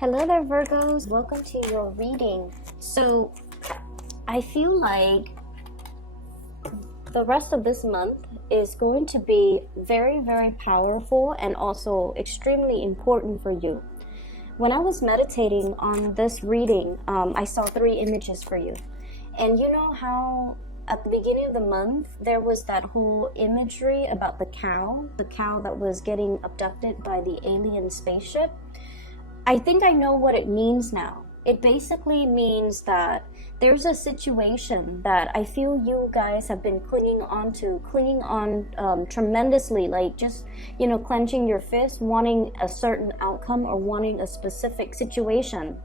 Hello there, Virgos. Welcome to your reading. So, I feel like the rest of this month is going to be very, very powerful and also extremely important for you. When I was meditating on this reading, I saw three images for you. And you know how at the beginning of the month, there was that whole imagery about the cow that was getting abducted by the alien spaceship? I think I know what it means now. It basically means that there's a situation that I feel you guys have been clinging on tremendously, like just, clenching your fist, wanting a certain outcome or wanting a specific situation.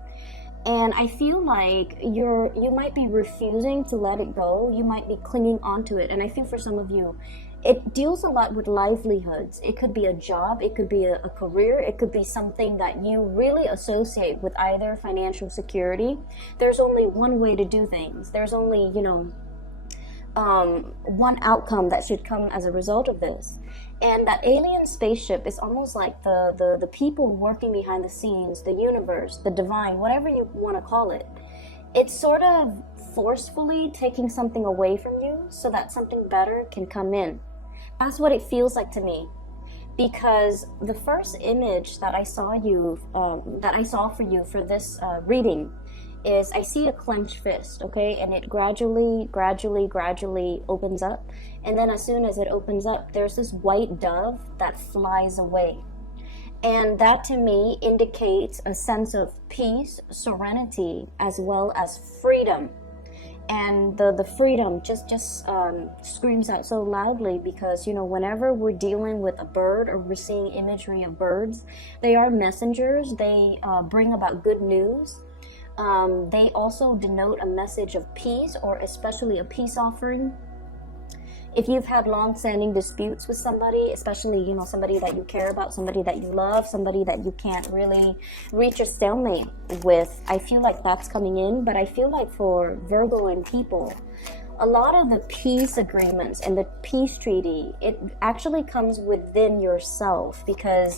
And I feel like you might be refusing to let it go. You might be clinging onto it. And I feel for some of you, it deals a lot with livelihoods. It could be a job, it could be a career, it could be something that you really associate with either financial security. There's only one way to do things. There's only, one outcome that should come as a result of this. And that alien spaceship is almost like the people working behind the scenes, the universe, the divine, whatever you want to call it. It's sort of forcefully taking something away from you so that something better can come in. That's what it feels like to me. Because the first image that I saw for you for this reading is I see a clenched fist, okay? And it gradually opens up. And then as soon as it opens up, there's this white dove that flies away. And that to me indicates a sense of peace, serenity, as well as freedom. And the freedom just screams out so loudly because, whenever we're dealing with a bird or we're seeing imagery of birds, they are messengers. They bring about good news. They also denote a message of peace, or especially a peace offering. If you've had long-standing disputes with somebody, especially, somebody that you care about, somebody that you love, somebody that you can't really reach a stalemate with, I feel like that's coming in. But I feel like for Virgo and people, a lot of the peace agreements and the peace treaty, it actually comes within yourself because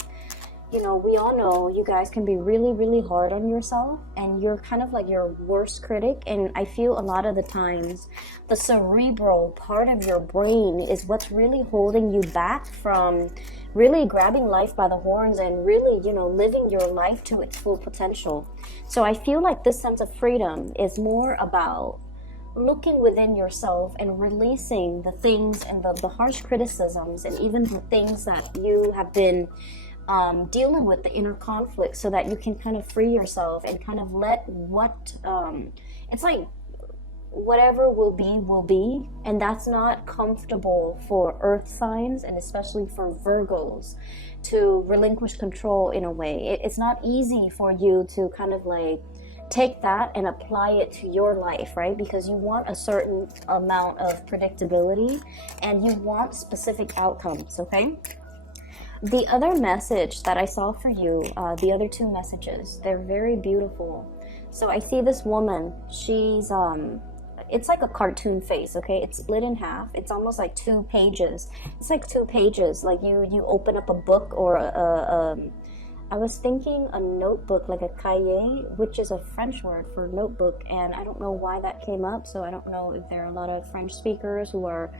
we all know you guys can be really, really hard on yourself and you're kind of like your worst critic. And I feel a lot of the times the cerebral part of your brain is what's really holding you back from really grabbing life by the horns and really, living your life to its full potential. So I feel like this sense of freedom is more about looking within yourself and releasing the things and the harsh criticisms and even the things that you have been dealing with, the inner conflict, so that you can kind of free yourself and kind of let it's like whatever will be, and that's not comfortable for earth signs and especially for Virgos to relinquish control in a way. It's not easy for you to kind of like take that and apply it to your life, right? Because you want a certain amount of predictability and you want specific outcomes, okay? The other message that I saw for you, the other two messages, they're very beautiful. So I see this woman, she's, it's like a cartoon face, okay? It's split in half. It's almost like two pages. It's like two pages, like you open up a book or I was thinking a notebook, like a cahier, which is a French word for notebook, and I don't know why that came up, so I don't know if there are a lot of French speakers who are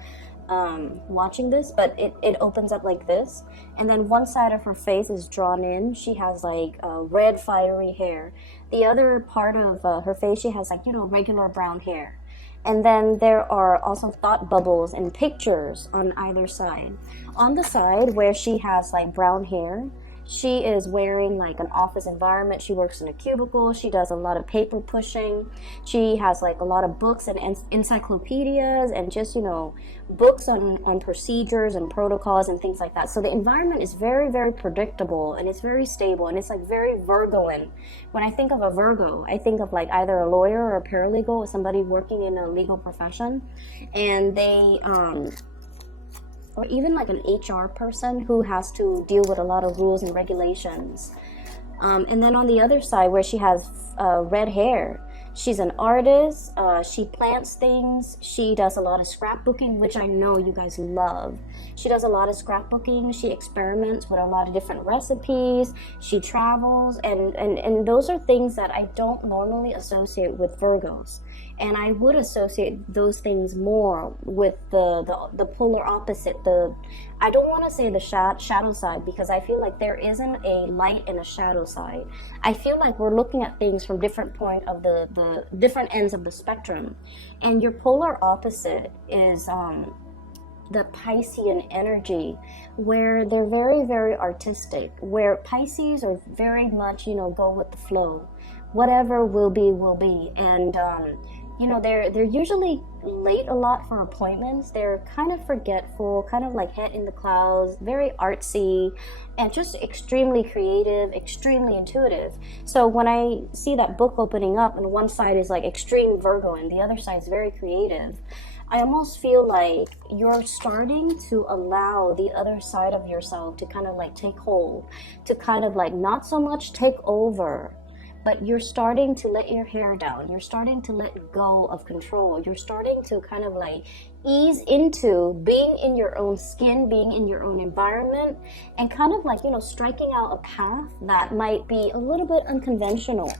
watching this, but it opens up like this, and then one side of her face is drawn in. She has like red fiery hair. The other part of her face, she has like regular brown hair, and then there are also thought bubbles and pictures on either side. On the side where she has like brown hair, she is wearing like an office environment. She works in a cubicle. She does a lot of paper pushing. She has like a lot of books and encyclopedias and just, books on procedures and protocols and things like that. So the environment is very, very predictable and it's very stable and it's like very Virgoan. When I think of a Virgo, I think of like either a lawyer or a paralegal or somebody working in a legal profession, and they, or even like an HR person who has to deal with a lot of rules and regulations. And then on the other side where she has red hair, She's an artist. She plants things. She does a lot of scrapbooking, which I know you guys love. She does a lot of scrapbooking. She experiments with a lot of different recipes. She travels, and those are things that I don't normally associate with Virgos. And I would associate those things more with the polar opposite. I don't want to say the shadow side, because I feel like there isn't a light and a shadow side. I feel like we're looking at things from different point of the different ends of the spectrum. And your polar opposite is the Piscean energy, where they're very, very artistic, where Pisces are very much, go with the flow. Whatever will be, will be. And they're usually late a lot for appointments. They're kind of forgetful, kind of like head in the clouds, very artsy, and just extremely creative, extremely intuitive. So when I see that book opening up and one side is like extreme Virgo and the other side is very creative, I almost feel like you're starting to allow the other side of yourself to kind of like take hold, to kind of like not so much take over, but you're starting to let your hair down. You're starting to let go of control. You're starting to kind of like ease into being in your own skin, being in your own environment, and kind of like, striking out a path that might be a little bit unconventional.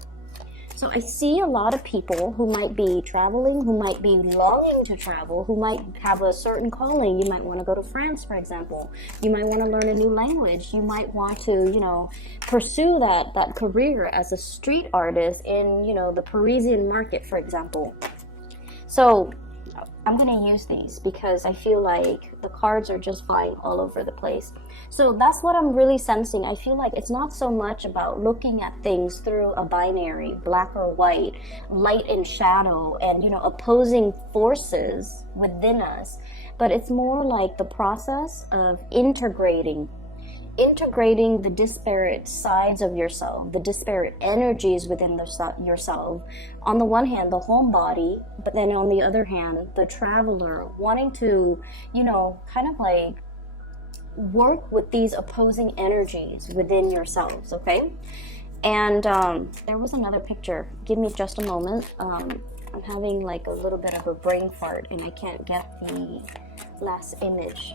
So I see a lot of people who might be traveling, who might be longing to travel, who might have a certain calling. You might want to go to France, for example. You might want to learn a new language. You might want to, pursue that career as a street artist in, the Parisian market, for example. So I'm going to use these because I feel like the cards are just flying all over the place. So that's what I'm really sensing. I feel like it's not so much about looking at things through a binary, black or white, light and shadow, and, opposing forces within us. But it's more like the process of integrating the disparate sides of yourself, the disparate energies within yourself. On the one hand, the homebody, but then on the other hand, the traveler, wanting to, kind of like work with these opposing energies within yourselves, okay? And there was another picture. Give me just a moment. I'm having like a little bit of a brain fart and I can't get the last image.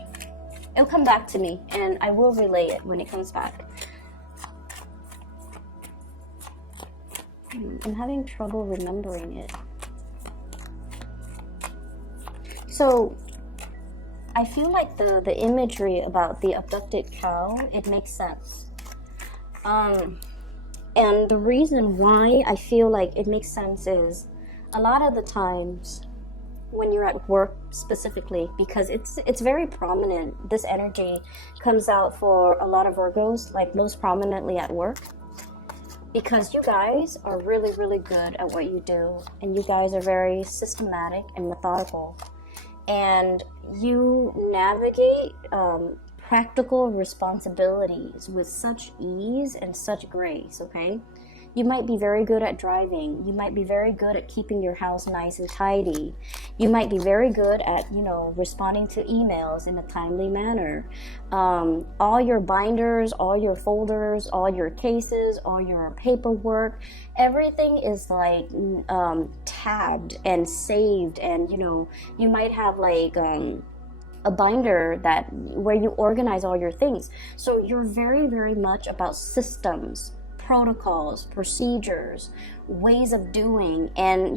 It'll come back to me and I will relay it when it comes back. I'm having trouble remembering it. So I feel like the imagery about the abducted cow, it makes sense. And the reason why I feel like it makes sense is a lot of the times when you're at work specifically, because it's very prominent. This energy comes out for a lot of Virgos, like most prominently at work, because you guys are really, really good at what you do, and you guys are very systematic and methodical, and you navigate practical responsibilities with such ease and such grace, okay? You might be very good at driving. You might be very good at keeping your house nice and tidy. You might be very good at, responding to emails in a timely manner. All your binders, all your folders, all your cases, all your paperwork, everything is like tagged and saved. And, you might have like a binder where you organize all your things. So you're very, very much about systems, protocols, procedures, ways of doing, and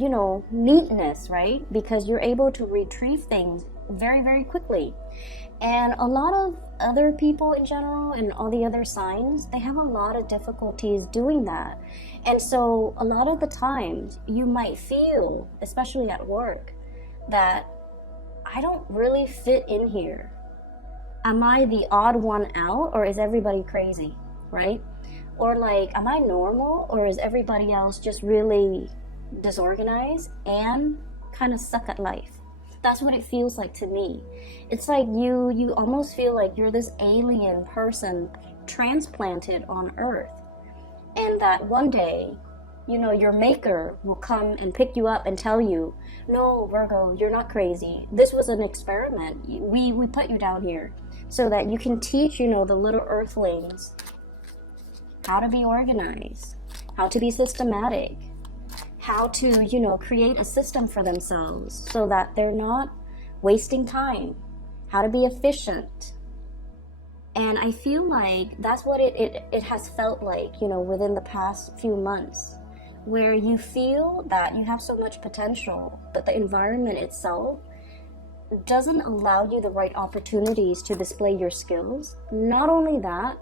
neatness, right? Because you're able to retrieve things very, very quickly. And a lot of other people in general and all the other signs, they have a lot of difficulties doing that. And so a lot of the times you might feel, especially at work, that I don't really fit in here. Am I the odd one out, or is everybody crazy, right? Or like, am I normal, or is everybody else just really disorganized and kind of suck at life? That's what it feels like to me. It's like you almost feel like you're this alien person transplanted on Earth, and that one day, your maker will come and pick you up and tell you, no, Virgo, you're not crazy. This was an experiment. We put you down here so that you can teach, the little earthlings how to be organized, how to be systematic, how to, you know, create a system for themselves so that they're not wasting time, how to be efficient. And I feel like that's what it has felt like, you know, within the past few months, where you feel that you have so much potential, but the environment itself doesn't allow you the right opportunities to display your skills. Not only that,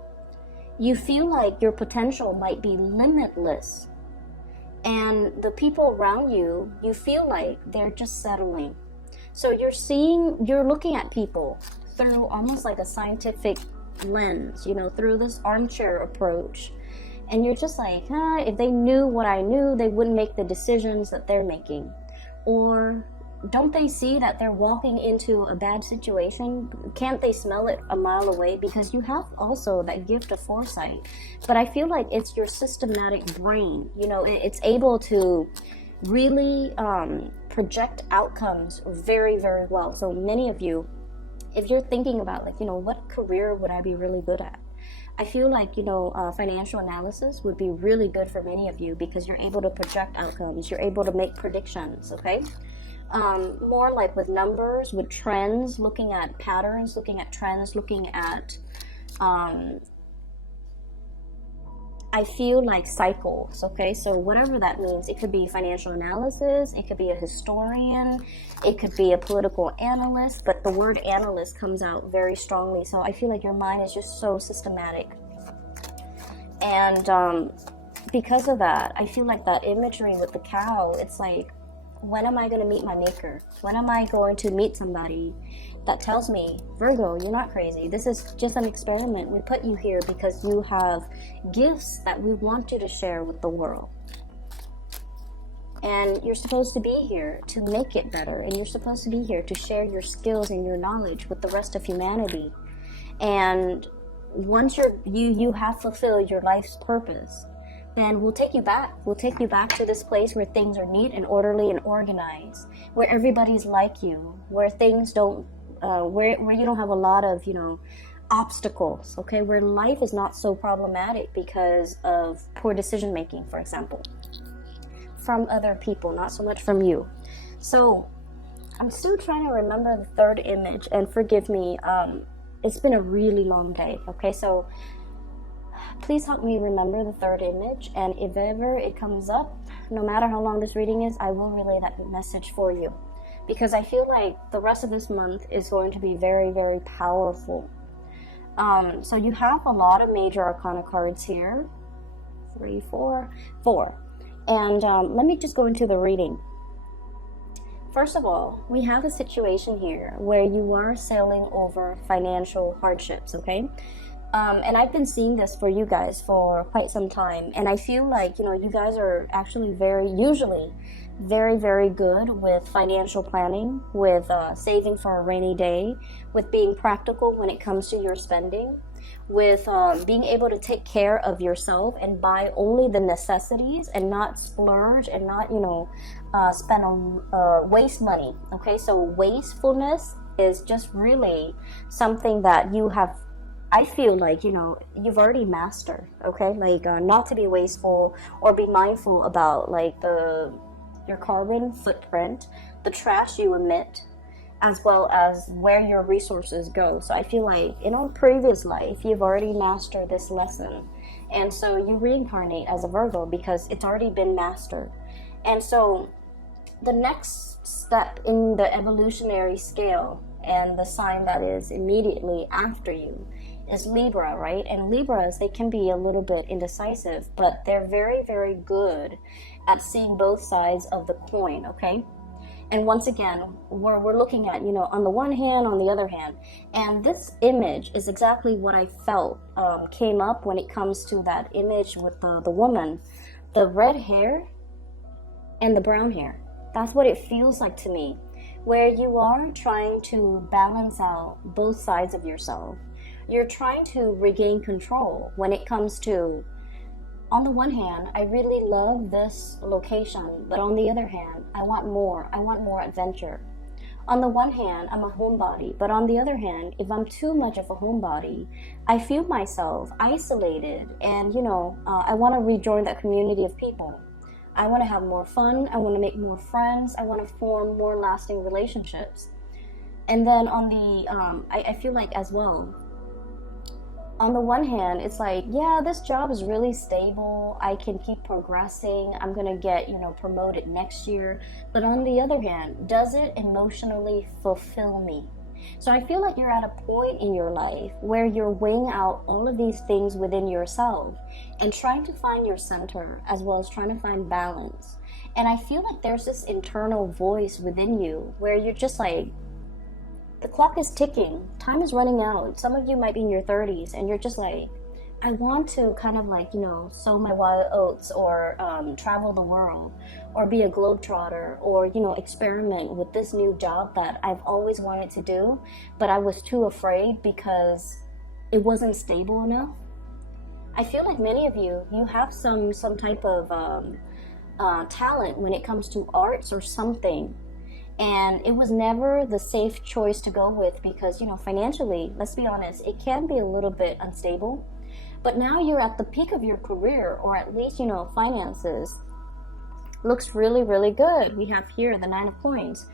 you feel like your potential might be limitless. And the people around you, you feel like they're just settling. So you're looking at people through almost like a scientific lens, you know, through this armchair approach. And you're just like, if they knew what I knew, they wouldn't make the decisions that they're making. Or don't they see that they're walking into a bad situation? Can't they smell it a mile away? Because you have also that gift of foresight. But I feel like it's your systematic brain, you know, it's able to really project outcomes very, very well. So many of you, if you're thinking about, like, you know, what career would I be really good at? I feel like, you know, financial analysis would be really good for many of you because you're able to project outcomes. You're able to make predictions, okay? More like with numbers, with trends, looking at patterns, looking at trends, looking at, I feel like cycles, okay? So whatever that means, it could be financial analysis, it could be a historian, it could be a political analyst, but the word analyst comes out very strongly. So I feel like your mind is just so systematic. And because of that, I feel like that imagery with the cow, it's like, when am I going to meet my maker? When am I going to meet somebody that tells me, Virgo, you're not crazy. This is just an experiment. We put you here because you have gifts that we want you to share with the world. And you're supposed to be here to make it better. And you're supposed to be here to share your skills and your knowledge with the rest of humanity. And once you have fulfilled your life's purpose, then we'll take you back. We'll take you back to this place where things are neat and orderly and organized, where everybody's like you, where things don't, where you don't have a lot of, you know, obstacles, okay? Where life is not so problematic because of poor decision making, for example, from other people, not so much from you. So I'm still trying to remember the third image, and forgive me, it's been a really long day, okay? So please help me remember the third image, and if ever it comes up, no matter how long this reading is, I will relay that message for you, because I feel like the rest of this month is going to be very, very powerful. So you have a lot of major arcana cards here, 3, 4, and let me just go into the reading. First of all, we have a situation here where you are sailing over financial hardships, okay? And I've been seeing this for you guys for quite some time. And I feel like, you know, you guys are actually usually very, very good with financial planning, with saving for a rainy day, with being practical when it comes to your spending, with being able to take care of yourself and buy only the necessities and not splurge and not, you know, spend on waste money. Okay, so wastefulness is just really something that you have, I feel like, you know, you've already mastered, okay? Like not to be wasteful or be mindful about like your carbon footprint, the trash you emit, as well as where your resources go. So I feel like in a previous life, you've already mastered this lesson. And so you reincarnate as a Virgo because it's already been mastered. And so the next step in the evolutionary scale, and the sign that is immediately after you, is Libra, right? And Libras, they can be a little bit indecisive, but they're very, very good at seeing both sides of the coin, okay? And once again, we're looking at, you know, on the one hand, on the other hand. And this image is exactly what I felt came up when it comes to that image with the woman. The red hair and the brown hair. That's what it feels like to me. Where you are trying to balance out both sides of yourself. You're trying to regain control when it comes to, on the one hand, I really love this location, but on the other hand, I want more adventure. On the one hand, I'm a homebody, but on the other hand, if I'm too much of a homebody, I feel myself isolated and, you know, I want to rejoin that community of people. I want to have more fun. I want to make more friends. I want to form more lasting relationships. And then on the, I feel like as well, on the one hand, it's like, yeah, this job is really stable. I can keep progressing. I'm going to get, promoted next year. But on the other hand, does it emotionally fulfill me? So I feel like you're at a point in your life where you're weighing out all of these things within yourself and trying to find your center, as well as trying to find balance. And I feel like there's this internal voice within you where you're just like, the clock is ticking, time is running out. Some of you might be in your 30s and you're just like, I want to kind of like, sow my wild oats, or travel the world, or be a globetrotter, or, experiment with this new job that I've always wanted to do, but I was too afraid because it wasn't stable enough. I feel like many of you have some type of talent when it comes to arts or something. And it was never the safe choice to go with because, financially, let's be honest, it can be a little bit unstable. But now you're at the peak of your career, or at least, finances. Looks really, really good. We have here the 9 of coins.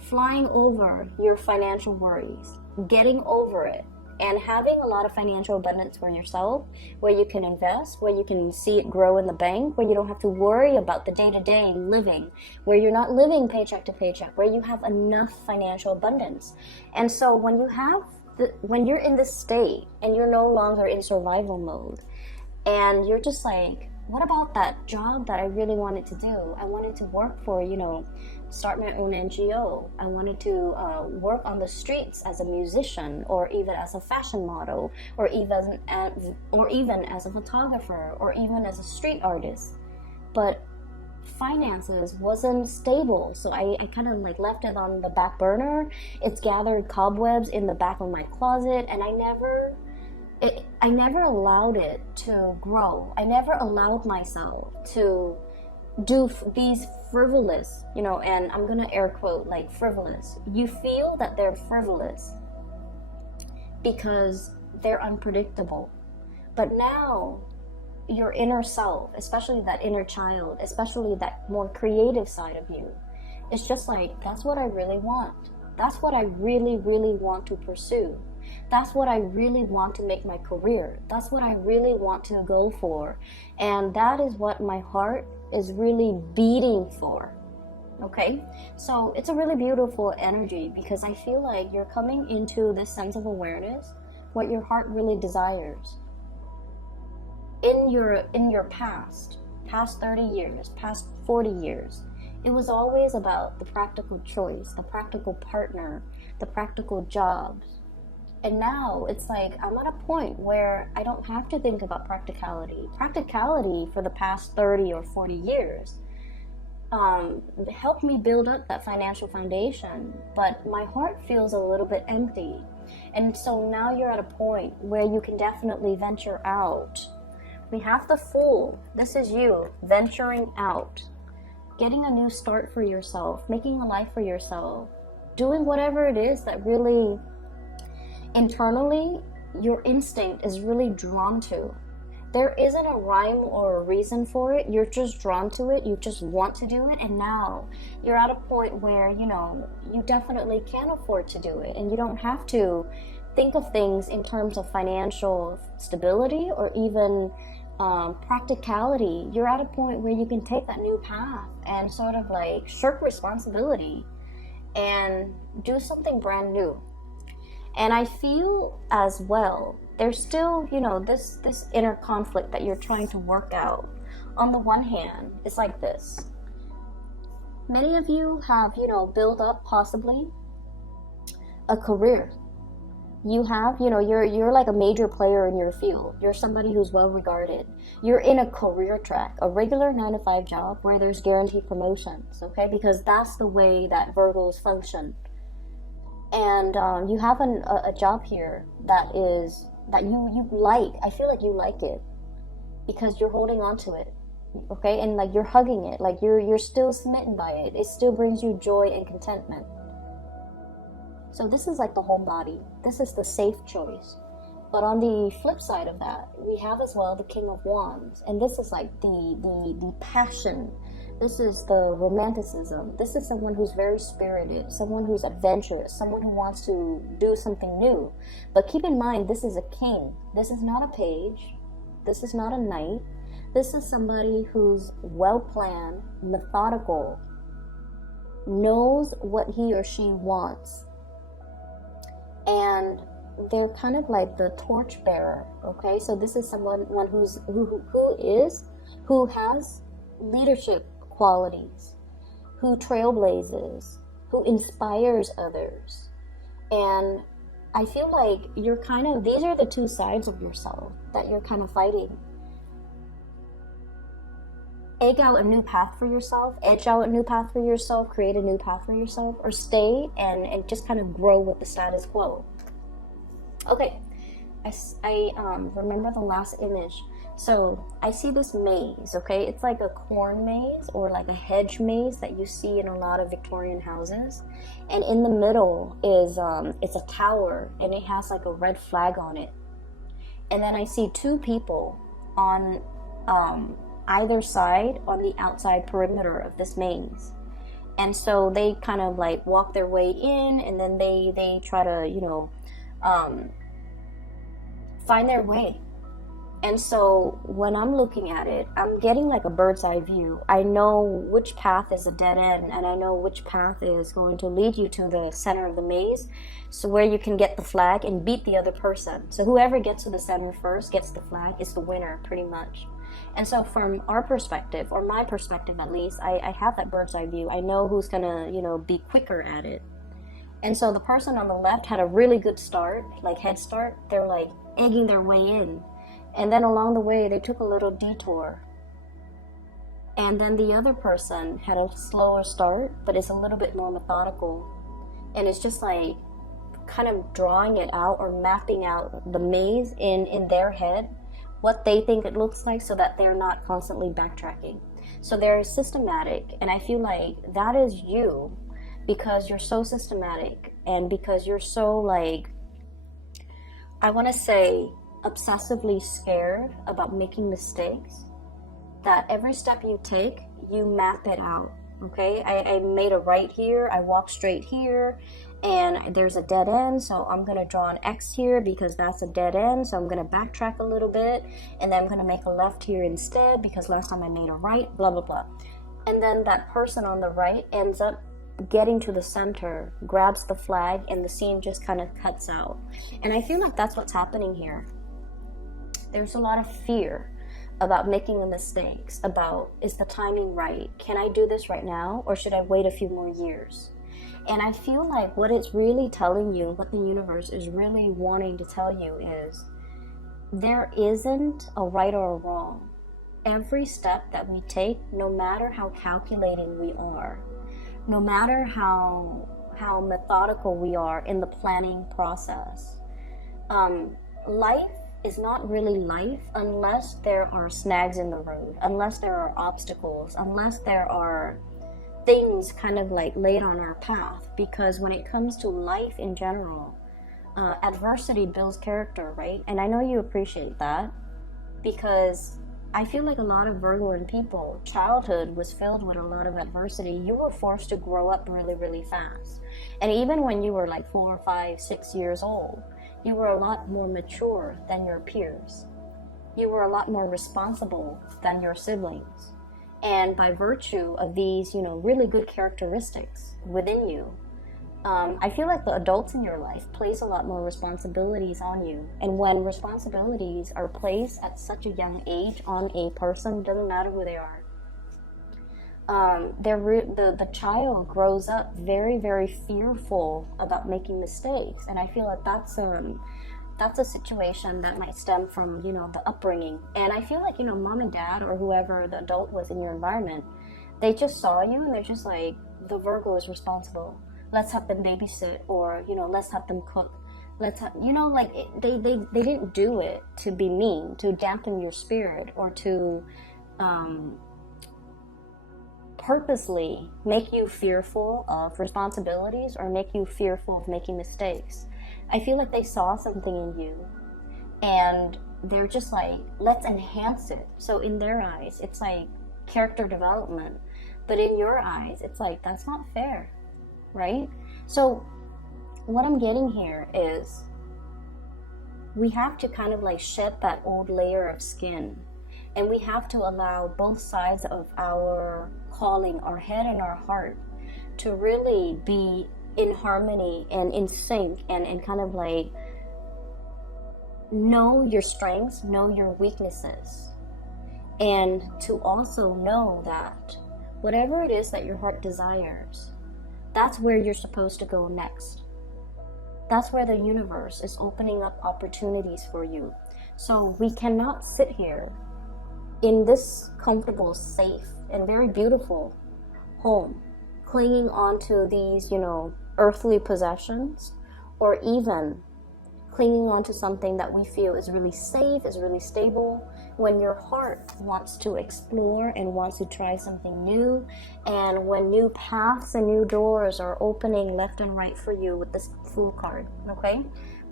Flying over your financial worries, getting over it, and having a lot of financial abundance for yourself, where you can invest, where you can see it grow in the bank, where you don't have to worry about the day-to-day living, where you're not living paycheck to paycheck, where you have enough financial abundance. And so when you're in this state and you're no longer in survival mode, and you're just like, what about that job that I really wanted to do? I wanted to work for, start my own NGO. I wanted to work on the streets as a musician, or even as a fashion model, or even as a photographer, or even as a street artist. But finances wasn't stable, so I kind of like left it on the back burner. It's gathered cobwebs in the back of my closet, and I never allowed it to grow. I never allowed myself to do these frivolous, and I'm gonna air quote like frivolous. You feel that they're frivolous because they're unpredictable. But now your inner self, especially that inner child, especially that more creative side of you, it's just like, that's what I really want. That's what I really, really want to pursue. That's what I really want to make my career. That's what I really want to go for. And that is what my heart is really beating for. Okay? So it's a really beautiful energy, because I feel like you're coming into this sense of awareness, what your heart really desires. In your past 30 years, past 40 years, it was always about the practical choice, the practical partner, the practical jobs. And now it's like, I'm at a point where I don't have to think about practicality. Practicality for the past 30 or 40 years helped me build up that financial foundation, but my heart feels a little bit empty. And so now you're at a point where you can definitely venture out. We have the Fool. This is you venturing out, getting a new start for yourself, making a life for yourself, doing whatever it is that really internally your instinct is really drawn to. There isn't a rhyme or a reason for it. You're just drawn to it. You just want to do it. And now you're at a point where, you definitely can afford to do it. And you don't have to think of things in terms of financial stability or even practicality. You're at a point where you can take that new path and sort of like shirk responsibility and do something brand new. And I feel as well, there's still, this inner conflict that you're trying to work out. On the one hand, it's like this. Many of you have, built up possibly a career. You have, you're like a major player in your field. You're somebody who's well regarded. You're in a career track, a regular 9-to-5 job where there's guaranteed promotions, okay? Because that's the way that Virgos function. And you have a job here that you like. I feel like you like it because you're holding on to it, okay? And like you're hugging it, like you're still smitten by it. It still brings you joy and contentment. So this is like the homebody. This is the safe choice. But on the flip side of that, we have as well the King of Wands, and this is like the passion. This is the romanticism. This is someone who's very spirited, someone who's adventurous, someone who wants to do something new. But keep in mind, this is a king. This is not a page. This is not a knight. This is somebody who's well-planned, methodical, knows what he or she wants. And they're kind of like the torchbearer, okay? So this is someone who has leadership qualities, who trailblazes, who inspires others. And I feel like you're kind of, these are the two sides of yourself that you're kind of fighting. Egg out a new path for yourself, edge out a new path for yourself, create a new path for yourself, or stay and just kind of grow with the status quo. Okay, I remember the last image. So I see this maze, okay? It's like a corn maze or like a hedge maze that you see in a lot of Victorian houses. And in the middle is, it's a tower, and it has like a red flag on it. And then I see two people on either side on the outside perimeter of this maze. And so they kind of like walk their way in, and then they try to, you know, find their way. And so when I'm looking at it, I'm getting like a bird's eye view. I know which path is a dead end, and I know which path is going to lead you to the center of the maze, so where you can get the flag and beat the other person. So whoever gets to the center first gets the flag is the winner, pretty much. And so from our perspective, or my perspective at least, I have that bird's eye view. I know who's gonna, you know, be quicker at it. And so the person on the left had a really good start, like head start. They're like egging their way in. And then along the way, they took a little detour. And then the other person had a slower start, but it's a little bit more methodical. And it's just like kind of drawing it out or mapping out the maze in their head, what they think it looks like, so that they're not constantly backtracking. So they're systematic, and I feel like that is you, because you're so systematic, and because you're so like, I want to say, obsessively scared about making mistakes, that every step you take, you map it out. Okay, I made a right here, I walk straight here, and there's a dead end, so I'm gonna draw an X here because that's a dead end, so I'm gonna backtrack a little bit, and then I'm gonna make a left here instead because last time I made a right, blah blah blah. And then that person on the right ends up getting to the center, grabs the flag, and the scene just kind of cuts out. And I feel like that's what's happening here. There's a lot of fear about making the mistakes, about, is the timing right? Can I do this right now, or should I wait a few more years? And I feel like what it's really telling you, what the universe is really wanting to tell you is, there isn't a right or a wrong. Every step that we take, no matter how calculating we are, no matter how methodical we are in the planning process, life is not really life unless there are snags in the road, unless there are obstacles, unless there are things kind of like laid on our path. Because when it comes to life in general, adversity builds character, right? And I know you appreciate that, because I feel like a lot of Virgoan people, childhood was filled with a lot of adversity. You were forced to grow up really, really fast. And even when you were like 4, 5, 6 years old, you were a lot more mature than your peers. You were a lot more responsible than your siblings. And by virtue of these, really good characteristics within you, I feel like the adults in your life place a lot more responsibilities on you. And when responsibilities are placed at such a young age on a person, doesn't matter who they are, the child grows up very, very fearful about making mistakes. And I feel like that's a situation that might stem from, the upbringing. And I feel like, mom and dad or whoever the adult was in your environment, they just saw you and they're just like, the Virgo is responsible. Let's have them babysit, or, let's have them cook. Let's have, they didn't do it to be mean, to dampen your spirit, or to purposely make you fearful of responsibilities or make you fearful of making mistakes. I feel like they saw something in you, And they're just like, let's enhance it. So in their eyes, it's like character development. But in your eyes, it's like, that's not fair, right? So what I'm getting here is we have to kind of like shed that old layer of skin, and we have to allow both sides of our calling, our head and our heart, to really be in harmony and in sync, and kind of like know your strengths, know your weaknesses, and to also know that whatever it is that your heart desires, that's where you're supposed to go next. That's where the universe is opening up opportunities for you. So we cannot sit here in this comfortable, safe, and very beautiful home, clinging onto these, earthly possessions, or even clinging onto something that we feel is really safe, is really stable, when your heart wants to explore and wants to try something new, and when new paths and new doors are opening left and right for you with this Fool card, okay?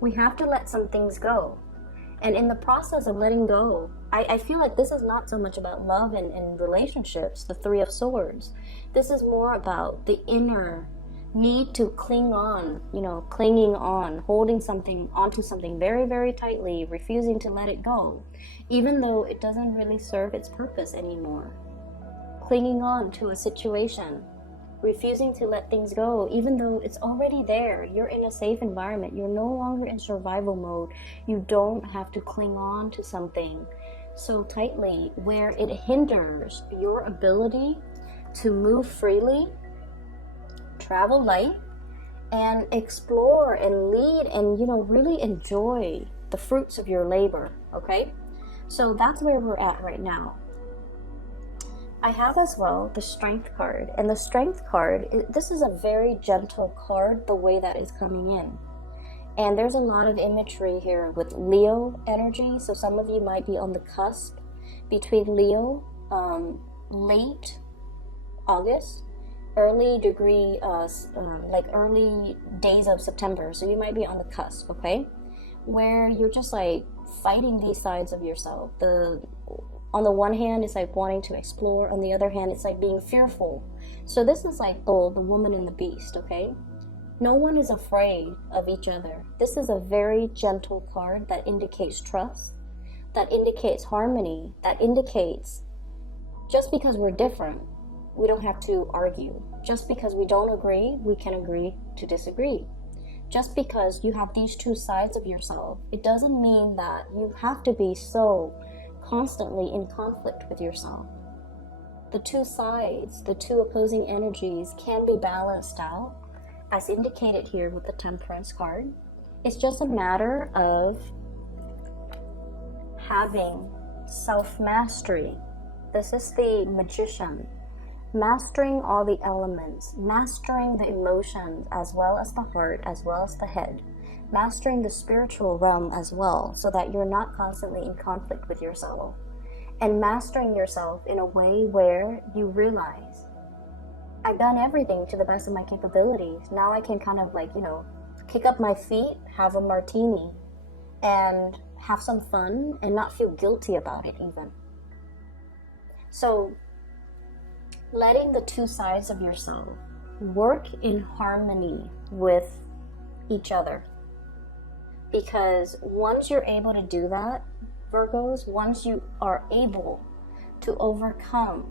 We have to let some things go. And in the process of letting go, I feel like this is not so much about love and relationships, the Three of Swords. This is more about the inner need to cling on, clinging on, holding something onto something very, very tightly, refusing to let it go, even though it doesn't really serve its purpose anymore. Clinging on to a situation, refusing to let things go, even though it's already there. You're in a safe environment. You're no longer in survival mode. You don't have to cling on to something so tightly where it hinders your ability to move freely, travel light, and explore and lead and, really enjoy the fruits of your labor, okay? So that's where we're at right now. I have as well the Strength card, and the Strength card, this is a very gentle card the way that is coming in. And there's a lot of imagery here with Leo energy, so some of you might be on the cusp between Leo, late August, early days of September, so you might be on the cusp, okay? Where you're just like fighting these sides of yourself. On the one hand, it's like wanting to explore. On the other hand, it's like being fearful. So this is like the woman and the beast, okay? No one is afraid of each other. This is a very gentle card that indicates trust, that indicates harmony, that indicates just because we're different, we don't have to argue. Just because we don't agree, we can agree to disagree. Just because you have these two sides of yourself, it doesn't mean that you have to be so constantly in conflict with yourself. The two sides, the two opposing energies can be balanced out, as indicated here with the Temperance card. It's just a matter of having self-mastery. This is the Magician. Mastering all the elements, mastering the emotions as well as the heart, as well as the head, mastering the spiritual realm as well, so that you're not constantly in conflict with yourself, and mastering yourself in a way where you realize, I've done everything to the best of my capabilities. Now I can kind of like, kick up my feet, have a martini, and have some fun and not feel guilty about it even. So letting the two sides of yourself work in harmony with each other. Because once you're able to do that, Virgos, once you are able to overcome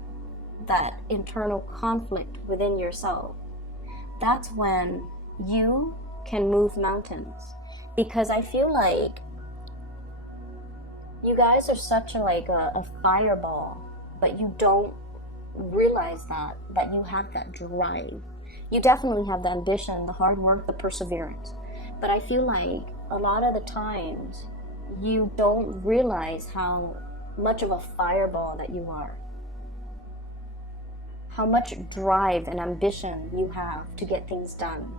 that internal conflict within yourself, that's when you can move mountains. Because I feel like you guys are such a fireball, but you don't realize that you have that drive. You definitely have the ambition, the hard work, the perseverance. But I feel like a lot of the times you don't realize how much of a fireball that you are. How much drive and ambition you have to get things done.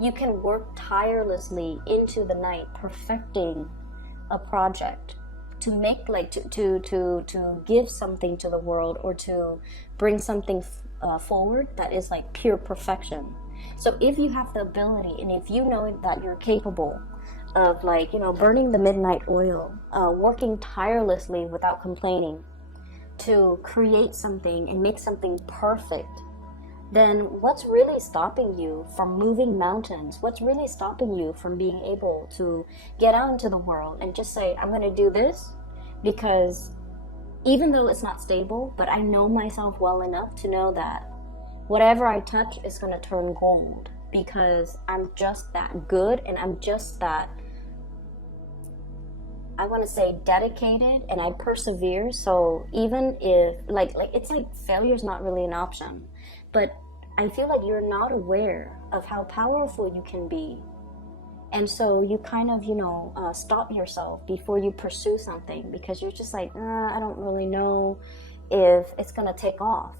You can work tirelessly into the night perfecting a project to make to give something to the world, or to bring something forward that is like pure perfection. So if you have the ability, and if you know that you're capable of like, you know, burning the midnight oil, working tirelessly without complaining to create something and make something perfect, then what's really stopping you from moving mountains? What's really stopping you from being able to get out into the world and just say, I'm going to do this because even though it's not stable, but I know myself well enough to know that whatever I touch is going to turn gold, because I'm just that good and I'm just that, I want to say, dedicated, and I persevere. So even if like it's like failure's not really an option, but I feel like you're not aware of how powerful you can be. And so you kind of, you know, stop yourself before you pursue something because you're just like, I don't really know if it's going to take off.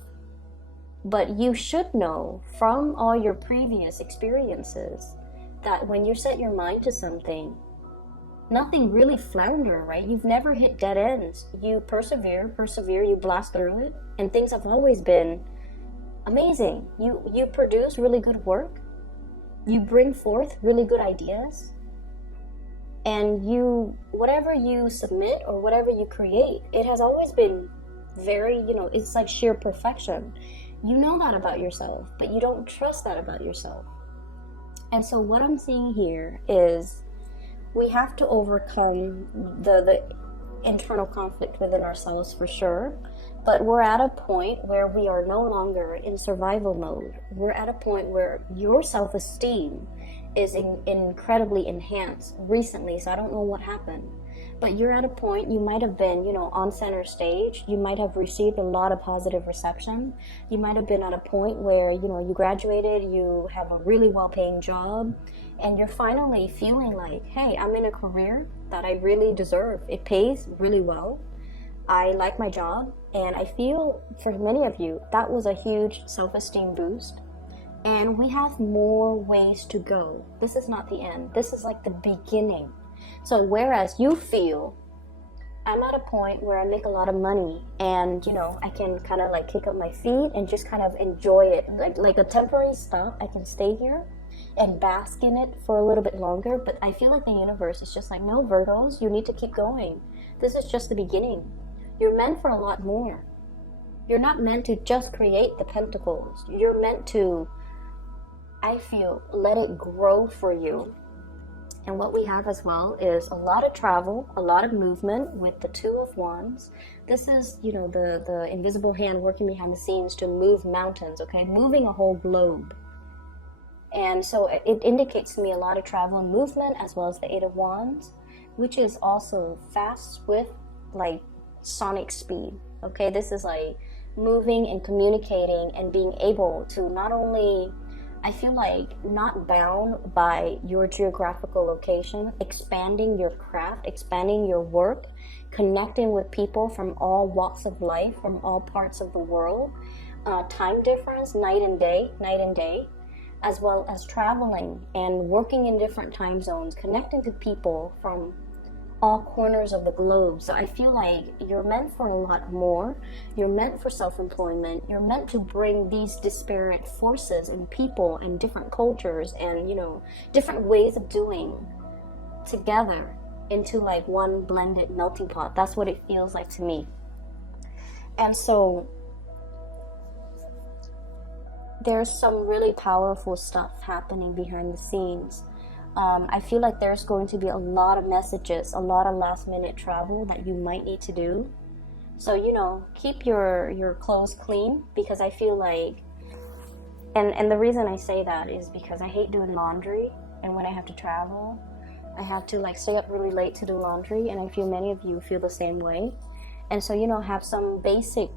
But you should know from all your previous experiences that when you set your mind to something, nothing really flounder, right? You've never hit dead ends. You persevere, you blast through it, and things have always been amazing. You produce really good work. You bring forth really good ideas, and you, whatever you submit or whatever you create, it has always been very, you know, it's like sheer perfection. You know that about yourself, but you don't trust that about yourself. And so what I'm seeing here is we have to overcome the internal conflict within ourselves for sure. But we're at a point where we are no longer in survival mode. We're at a point where your self-esteem is incredibly enhanced recently. So I don't know what happened. But you're at a point, you might have been, you know, on center stage. You might have received a lot of positive reception. You might have been at a point where, you know, you graduated, you have a really well-paying job, and you're finally feeling like, hey, I'm in a career that I really deserve. It pays really well. I like my job, and I feel for many of you that was a huge self-esteem boost, and we have more ways to go. This is not the end. This is like the beginning. So whereas you feel, I'm at a point where I make a lot of money and, you know, I can kind of like kick up my feet and just kind of enjoy it, like a temporary stop. I can stay here and bask in it for a little bit longer, but I feel like the universe is just like, no, Virgos, you need to keep going. This is just the beginning. You're meant for a lot more. You're not meant to just create the pentacles. You're meant to, I feel, let it grow for you. And what we have as well is a lot of travel, a lot of movement with the Two of Wands. This is, you know, the invisible hand working behind the scenes to move mountains, okay? Moving a whole globe. And so it indicates to me a lot of travel and movement, as well as the Eight of Wands, which is also fast, swift, like sonic speed, okay? This is like moving and communicating and being able to not only, I feel like, not bound by your geographical location, expanding your craft, expanding your work, connecting with people from all walks of life, from all parts of the world, time difference, night and day, as well as traveling and working in different time zones, connecting to people from all corners of the globe. So I feel like you're meant for a lot more. You're meant for self-employment. You're meant to bring these disparate forces and people and different cultures and, you know, different ways of doing together into like one blended melting pot. That's what it feels like to me. And so there's some really powerful stuff happening behind the scenes. I feel like there's going to be a lot of messages, a lot of last minute travel that you might need to do. So, you know, keep your clothes clean, because I feel like, and the reason I say that is because I hate doing laundry, and when I have to travel, I have to like stay up really late to do laundry, and I feel many of you feel the same way. And so, you know, have some basic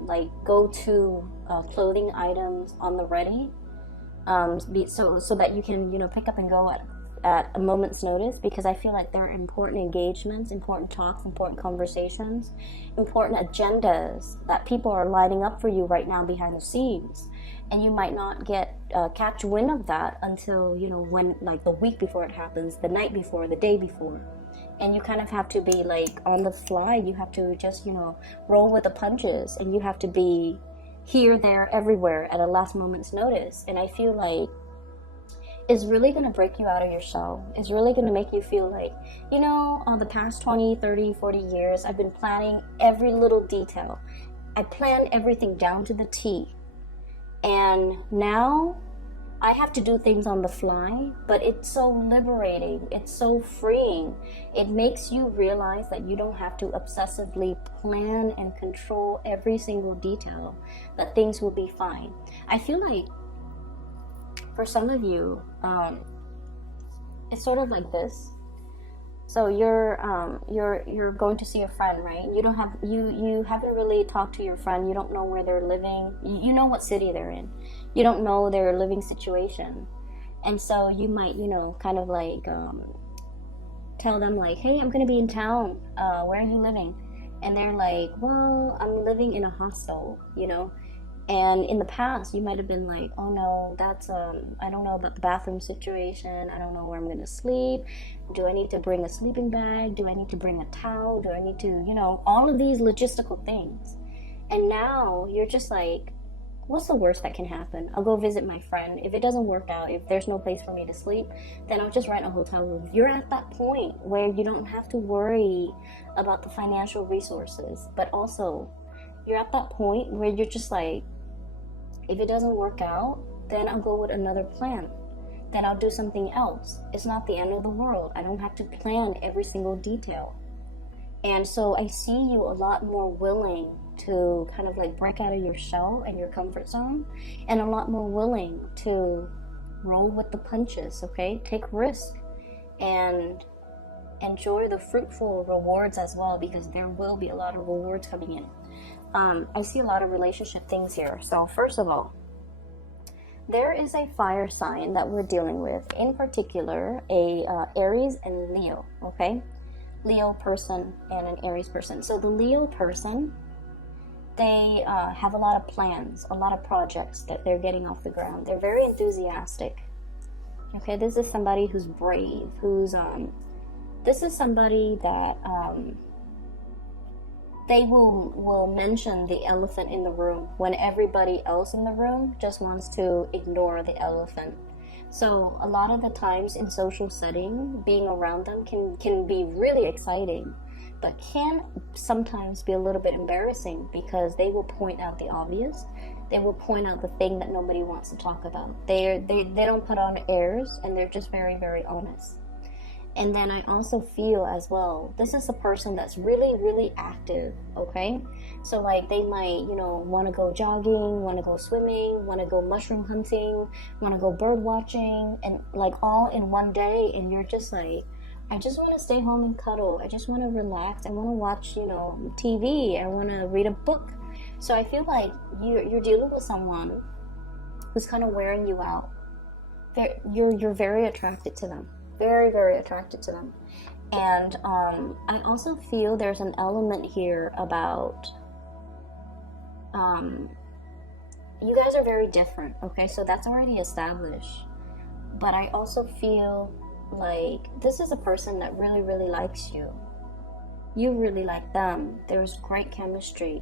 like go-to clothing items on the ready, so that you can, you know, pick up and go at a moment's notice, because I feel like there are important engagements, important talks, important conversations, important agendas that people are lining up for you right now behind the scenes, and you might not get catch wind of that until, you know, when, like the week before it happens, the night before, the day before, and you kind of have to be like on the fly. You have to just, you know, roll with the punches, and you have to be here, there, everywhere at a last moment's notice. And I feel like is really going to break you out of your shell. It's really going to make you feel like, you know, on the past 20, 30, 40 years, I've been planning every little detail. I planned everything down to the T. And now I have to do things on the fly, but it's so liberating. It's so freeing. It makes you realize that you don't have to obsessively plan and control every single detail, that things will be fine. I feel like for some of you, it's sort of like this. So you're going to see a friend, right? You haven't really talked to your friend. You don't know where they're living. You know what city they're in. You don't know their living situation, and so you might, you know, kind of like tell them like, hey, I'm gonna be in town. Where are you living? And they're like, well, I'm living in a hostel, you know. And in the past, you might have been like, oh no, that's, I don't know about the bathroom situation. I don't know where I'm going to sleep. Do I need to bring a sleeping bag? Do I need to bring a towel? Do I need to, you know, all of these logistical things. And now you're just like, what's the worst that can happen? I'll go visit my friend. If it doesn't work out, if there's no place for me to sleep, then I'll just rent a hotel room. You're at that point where you don't have to worry about the financial resources, but also you're at that point where you're just like, if it doesn't work out, then I'll go with another plan. Then I'll do something else. It's not the end of the world. I don't have to plan every single detail. And so I see you a lot more willing to kind of like break out of your shell and your comfort zone, and a lot more willing to roll with the punches, okay? Take risk and enjoy the fruitful rewards as well, because there will be a lot of rewards coming in. I see a lot of relationship things here. So first of all, there is a fire sign that we're dealing with, in particular a Aries and Leo, okay? Leo person and an Aries person. So the Leo person, they have a lot of plans, a lot of projects that they're getting off the ground. They're very enthusiastic. Okay, this is somebody who's brave, this is somebody that they will mention the elephant in the room when everybody else in the room just wants to ignore the elephant. So a lot of the times in social setting, being around them can be really exciting, but can sometimes be a little bit embarrassing, because they will point out the obvious. They will point out the thing that nobody wants to talk about. They don't put on airs, and they're just very, very honest. And then I also feel as well, this is a person that's really, really active, okay? So like they might, you know, want to go jogging, want to go swimming, want to go mushroom hunting, want to go bird watching, and like all in one day. And you're just like, I just want to stay home and cuddle. I just want to relax. I want to watch, you know, TV. I want to read a book. So I feel like you're dealing with someone who's kind of wearing you out. You're very attracted to them. Very, very attracted to them. And I also feel there's an element here about you guys are very different, okay? So that's already established. But I also feel like this is a person that really, really likes you. You really like them. There's great chemistry.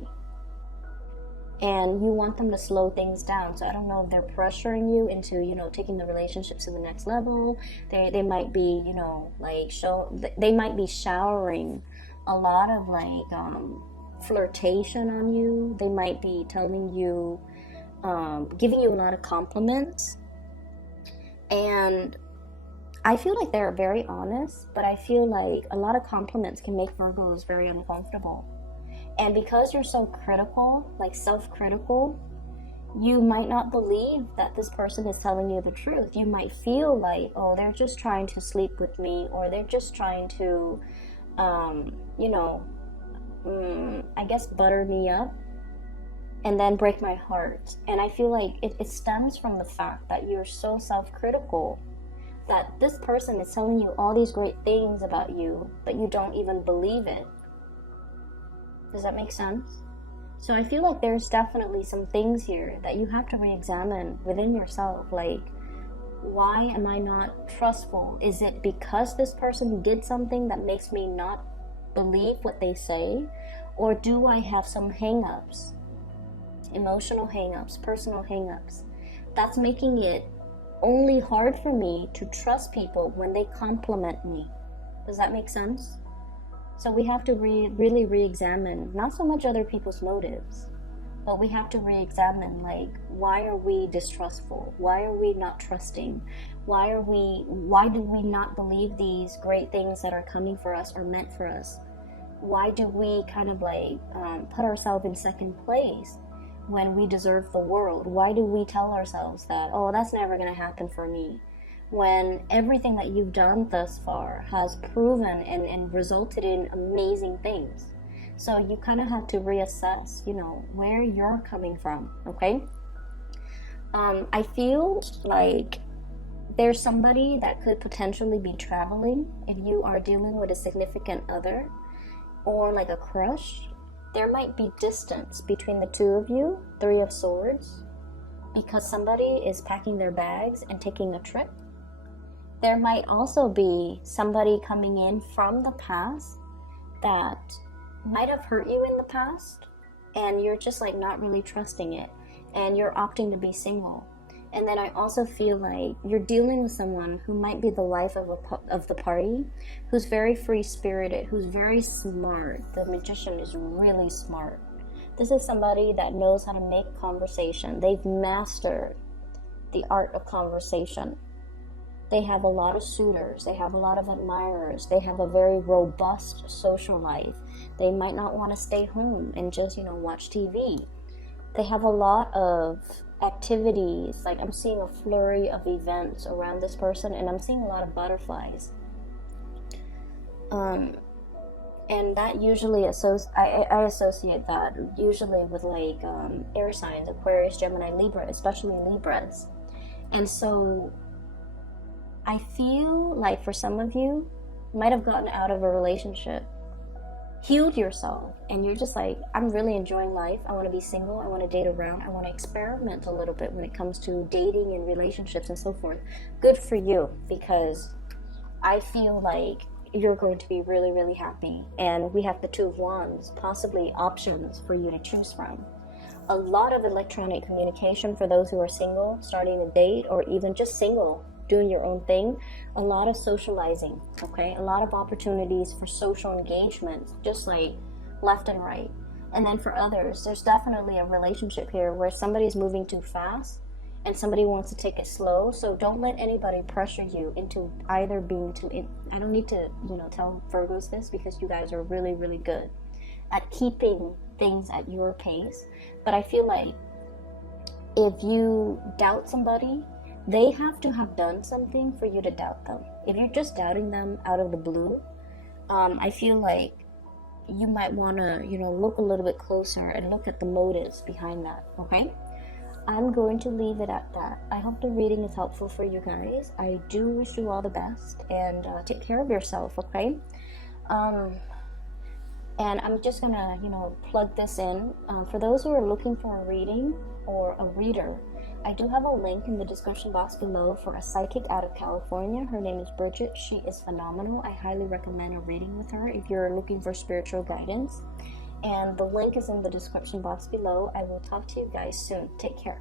And you want them to slow things down. So I don't know if they're pressuring you into, you know, taking the relationship to the next level. They might be, you know, like they might be showering a lot of like flirtation on you. They might be telling you, giving you a lot of compliments. And I feel like they're very honest, but I feel like a lot of compliments can make Virgos very uncomfortable. And because you're so critical, like self-critical, you might not believe that this person is telling you the truth. You might feel like, oh, they're just trying to sleep with me, or they're just trying to, you know, I guess butter me up and then break my heart. And I feel like it stems from the fact that you're so self-critical that this person is telling you all these great things about you, but you don't even believe it. Does that make sense? So I feel like there's definitely some things here that you have to re-examine within yourself. Like, why am I not trustful? Is it because this person did something that makes me not believe what they say? Or do I have some hang-ups? Emotional hang-ups, personal hang-ups. That's making it only hard for me to trust people when they compliment me. Does that make sense? So we have to really re-examine, not so much other people's motives, but we have to re-examine, like, why are we distrustful? Why are we not trusting? Why do we not believe these great things that are coming for us or meant for us? Why do we kind of like put ourselves in second place when we deserve the world? Why do we tell ourselves that, oh, that's never going to happen for me, when everything that you've done thus far has proven and resulted in amazing things? So you kind of have to reassess, where you're coming from, okay? I feel like there's somebody that could potentially be traveling if you are dealing with a significant other or like a crush. There might be distance between the two of you, Three of Swords, because somebody is packing their bags and taking a trip. There might also be somebody coming in from the past that might have hurt you in the past, and you're just like not really trusting it, and you're opting to be single. And then I also feel like you're dealing with someone who might be the life of the party, who's very free-spirited, who's very smart. The Magician is really smart. This is somebody that knows how to make conversation. They've mastered the art of conversation. They have a lot of suitors. They have a lot of admirers. They have a very robust social life. They might not want to stay home and just, watch TV. They have a lot of activities. Like, I'm seeing a flurry of events around this person, and I'm seeing a lot of butterflies. And that usually I associate that usually with like air signs, Aquarius, Gemini, Libra, especially Libras. And so I feel like for some of you might have gotten out of a relationship, healed yourself, and you're just like, I'm really enjoying life. I want to be single. I want to date around. I want to experiment a little bit when it comes to dating and relationships and so forth. Good for you, because I feel like you're going to be really, really happy. And we have the Two of Wands, possibly options for you to choose from. A lot of electronic communication for those who are single, starting a date, or even just single, doing your own thing. A lot of socializing, okay? A lot of opportunities for social engagement, just like left and right. And then for others, there's definitely a relationship here where somebody's moving too fast and somebody wants to take it slow. So don't let anybody pressure you into either being too I don't need to tell Virgos this, because you guys are really, really good at keeping things at your pace. But I feel like if you doubt somebody, they have to have done something for you to doubt them. If you're just doubting them out of the blue, I feel like you might want to, look a little bit closer and look at the motives behind that, okay? I'm going to leave it at that. I hope the reading is helpful for you guys. I do wish you all the best, and take care of yourself, okay? And I'm just gonna, plug this in. For those who are looking for a reading or a reader, I do have a link in the description box below for a psychic out of California. Her name is Bridget. She is phenomenal. I highly recommend a reading with her if you're looking for spiritual guidance. And the link is in the description box below. I will talk to you guys soon. Take care.